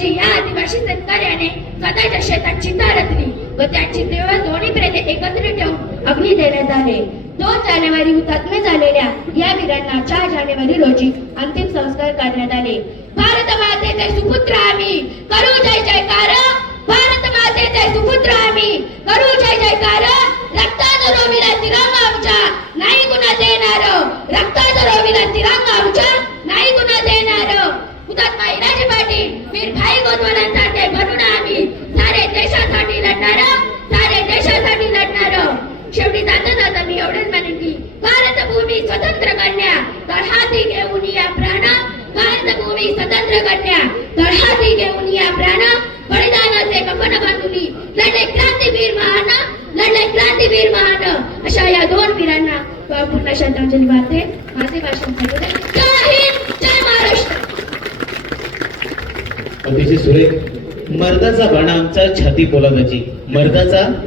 रोजी या आदिवासी शेतकऱ्याने स्वतःच्या शेतात चिता रचली व त्याची तेव्हा दोन्ही प्रेते एकत्र ठेवून अग्नी देण्यात आले. दोन जानेवारी हुतात्मे झालेल्या या वीरांना चार जानेवारी रोजी अंतिम संस्कार करण्यात आले. भारत मातेचे सुपुत्र आम्ही. करू जय जयकार. भारत मातेचे सुपुत्र आम्ही. करू जय भारत भूमी स्वतंत्र कन्या तर हाती घेऊन या प्राण बलिदानाचे कपन बांधुनी लढले क्रांतीवीर महान लढले क्रांतीवीर महान. अशा या दोन वीरांना पूर्ण श्रद्धांजली वाहते. माझे भाषण झालेलं आहे. अतिशय सुरेख. मर्दाचा बाणा आमचा छाती पोलादाची. मर्दाचा